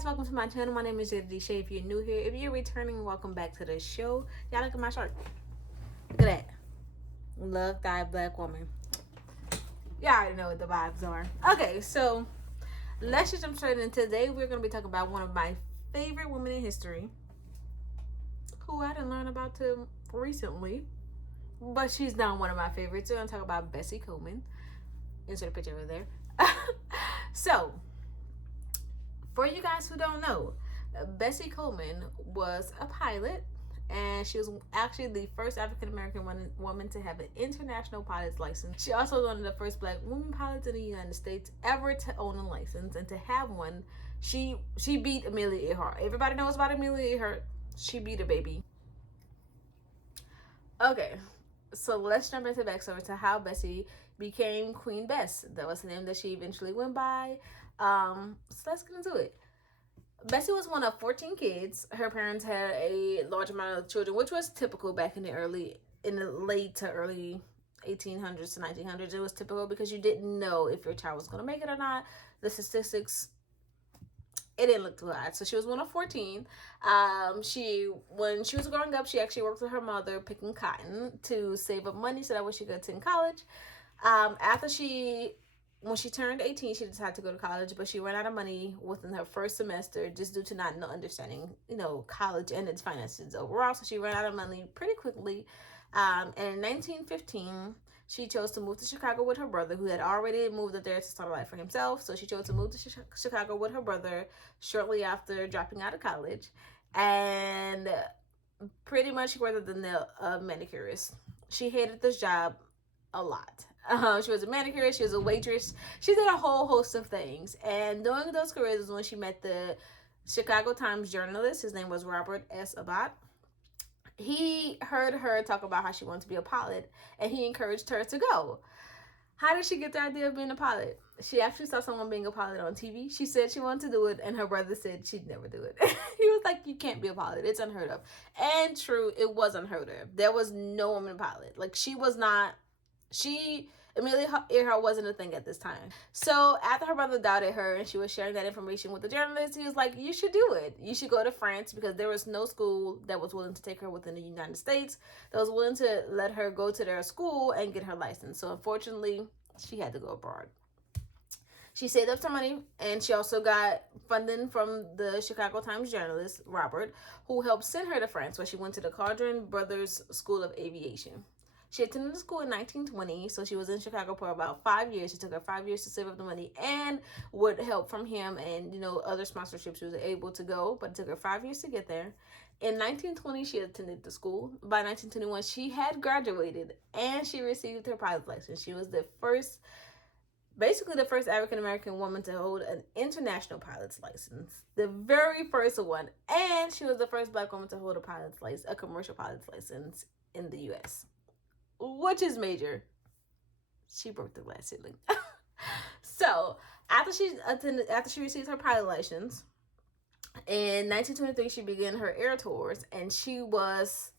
guys, welcome to my channel. My name is Jada De'sha. If you're new here, if you're returning, welcome back to the show. Y'all look at my shirt. Look at that. Love thy black woman. Y'all already know what the vibes are. Okay, so let's just jump straight in. Today we're going to be talking about one of my favorite women in history, who I didn't learn about till recently, but she's not one of my favorites. We're going to talk about Bessie Coleman. Insert a picture over there. So, for you guys who don't know, Bessie Coleman was a pilot, and she was actually the first African-American woman to have an international pilot's license. She also was one of the first black women pilots in the United States ever to own a license, and to have one, she beat Amelia Earhart. Everybody knows about Amelia Earhart. She beat her, baby. Okay, so let's jump into the backstory to how Bessie became Queen Bess. That was the name that she eventually went by. So let's get into it. Bessie was one of 14 kids. Her parents had a large amount of children, which was typical back in the late to early 1800s to 1900s. It was typical because you didn't know if your child was going to make it or not. The statistics, it didn't look too high. So she was one of 14. When she was growing up, she actually worked with her mother picking cotton to save up money so that way she could attend college. When she turned 18, she decided to go to college, but she ran out of money within her first semester just due to not understanding, college and its finances overall. So she ran out of money pretty quickly. And in 1915, she chose to move to Chicago with her brother, who had already moved up there to start a life for himself. So she chose to move to Chicago with her brother shortly after dropping out of college. And pretty much she worked as a nail manicurist. She hated this job a lot. She was a manicurist, she was a waitress, she did a whole host of things. And during those careers was when she met the Chicago Times journalist. His name was Robert S. Abbott. He heard her talk about how she wanted to be a pilot, and he encouraged her to go. How did she get the idea of being a pilot? She actually saw someone being a pilot on TV. She said she wanted to do it, and her brother said she'd never do it. He was like, you can't be a pilot. It's unheard of. And true, it was unheard of. There was no woman pilot. Like, Amelia Earhart wasn't a thing at this time. So after her brother doubted her and she was sharing that information with the journalist, he was like, you should do it. You should go to France, because there was no school that was willing to take her within the United States that was willing to let her go to their school and get her license. So unfortunately, she had to go abroad. She saved up some money, and she also got funding from the Chicago Times journalist, Robert, who helped send her to France, where she went to the Cardin Brothers School of Aviation. She attended the school in 1920, so she was in Chicago for about 5 years. It took her 5 years to save up the money, and with help from him and, other sponsorships, she was able to go, but it took her 5 years to get there. In 1920, she attended the school. By 1921, she had graduated, and she received her pilot license. She was basically the first African-American woman to hold an international pilot's license. The very first one. And she was the first black woman to hold a commercial pilot's license in the U.S., which is major. She broke the glass ceiling. So after she received her pilot license in 1923, she began her air tours, and she was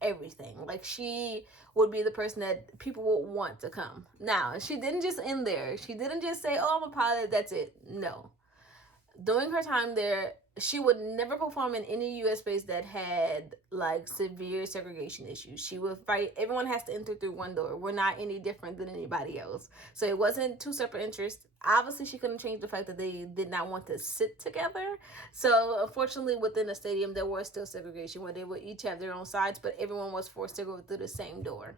everything. Like, she would be the person that people would want to come. Now, she didn't just end there. She didn't just say, oh, I'm a pilot, that's it. No. During her time there, she would never perform in any U.S. base that had, severe segregation issues. She would fight. Everyone has to enter through one door. We're not any different than anybody else. So it wasn't two separate interests. Obviously, she couldn't change the fact that they did not want to sit together. So, unfortunately, within the stadium, there was still segregation where they would each have their own sides, but everyone was forced to go through the same door.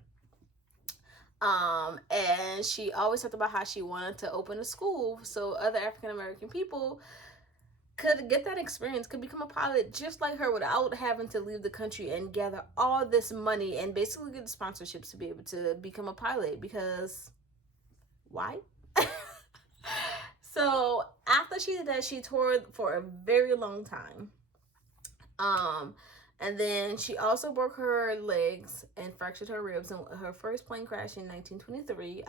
And she always talked about how she wanted to open a school so other African-American people could get that experience, could become a pilot just like her without having to leave the country and gather all this money and basically get sponsorships to be able to become a pilot, because why? So after she did that, she toured for a very long time. And then she also broke her legs and fractured her ribs in her first plane crash in 1923.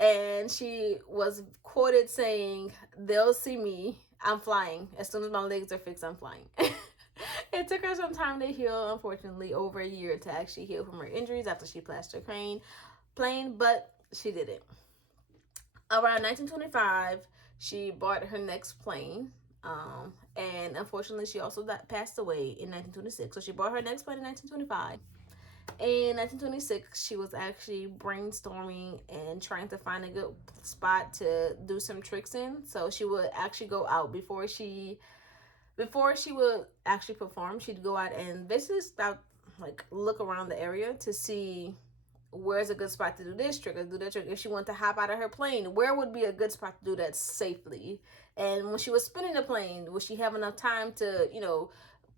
And she was quoted saying, they'll see me, I'm flying. As soon as my legs are fixed, I'm flying. It took her some time to heal, unfortunately, over a year to actually heal from her injuries after she crashed her plane, but she did it. Around 1925, she bought her next plane. And unfortunately, she also passed away in 1926. So she bought her next plane in 1925. In 1926, she was actually brainstorming and trying to find a good spot to do some tricks in. So she would actually go out before she would actually perform. She'd go out and basically stop, like, look around the area to see where's a good spot to do this trick or do that trick. If she wanted to hop out of her plane, where would be a good spot to do that safely? And when she was spinning the plane, would she have enough time to,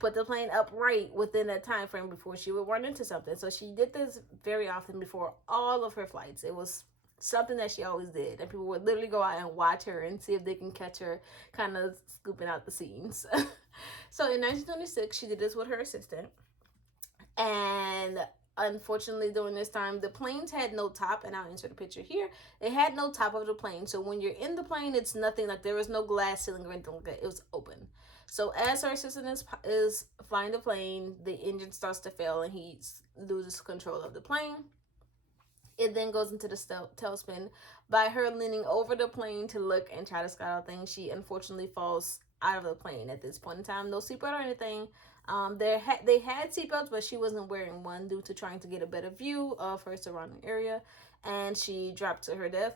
put the plane upright within that time frame before she would run into something? So she did this very often before all of her flights. It was something that she always did, and people would literally go out and watch her and see if they can catch her kind of scooping out the scenes. So in 1926, she did this with her assistant, and unfortunately during this time the planes had no top, and I'll insert a picture here. It had no top of the plane, so when you're in the plane, it's nothing, like there was no glass ceiling or anything like that. It was open. So as her assistant is flying the plane, the engine starts to fail and he loses control of the plane. It then goes into the tailspin. By her leaning over the plane to look and try to scout out things, she unfortunately falls out of the plane at this point in time. No seatbelt or anything. They had seatbelts, but she wasn't wearing one due to trying to get a better view of her surrounding area, and she dropped to her death.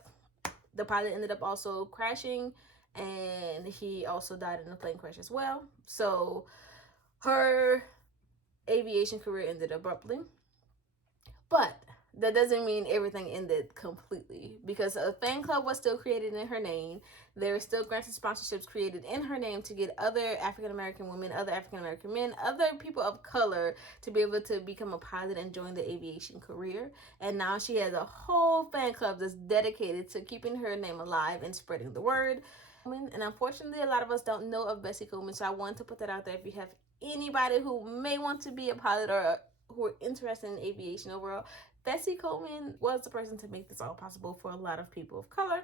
The pilot ended up also crashing, and he also died in a plane crash as well. So her aviation career ended abruptly. But that doesn't mean everything ended completely, because a fan club was still created in her name. There are still granted sponsorships created in her name to get other African American women, other African American men, other people of color to be able to become a pilot and join the aviation career. And now she has a whole fan club that's dedicated to keeping her name alive and spreading the word. And unfortunately, a lot of us don't know of Bessie Coleman, so I want to put that out there. If you have anybody who may want to be a pilot or who are interested in aviation overall, Bessie Coleman was the person to make this all possible for a lot of people of color.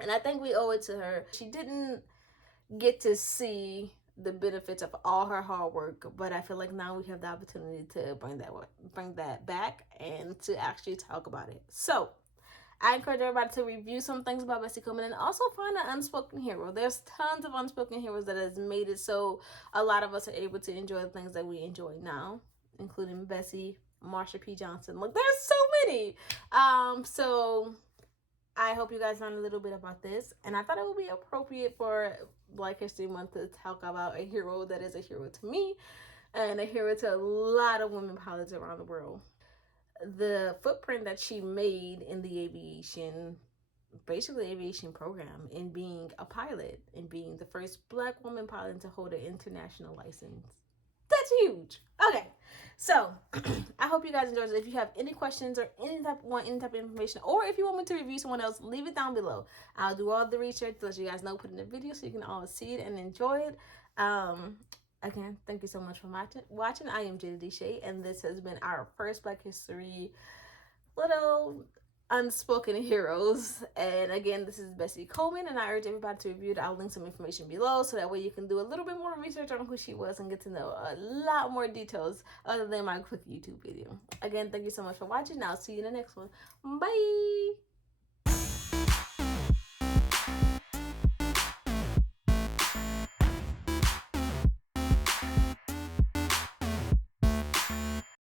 And I think we owe it to her. She didn't get to see the benefits of all her hard work, but I feel like now we have the opportunity to bring that back and to actually talk about it. So I encourage everybody to review some things about Bessie Coleman and also find an unspoken hero. There's tons of unspoken heroes that has made it so a lot of us are able to enjoy the things that we enjoy now, including Bessie, Marsha P. Johnson. Look, there's so many. So I hope you guys learned a little bit about this, and I thought it would be appropriate for Black History Month to talk about a hero that is a hero to me and a hero to a lot of women pilots around the world. The footprint that she made in the aviation program, in being a pilot and being the first Black woman pilot to hold an international license. That's huge. Okay, so I hope you guys enjoyed this. If you have any questions or any type of information, or if you want me to review someone else, leave it down below. I'll do all the research to let you guys know, put in the video so you can all see it and enjoy it. Again, thank you so much for watching. I am Jada De'sha, and this has been our first Black History little unspoken heroes. And again, this is Bessie Coleman, and I urge everybody to review it. I'll link some information below so that way you can do a little bit more research on who she was and get to know a lot more details other than my quick YouTube video. Again, thank you so much for watching. I'll see you in the next one. Bye.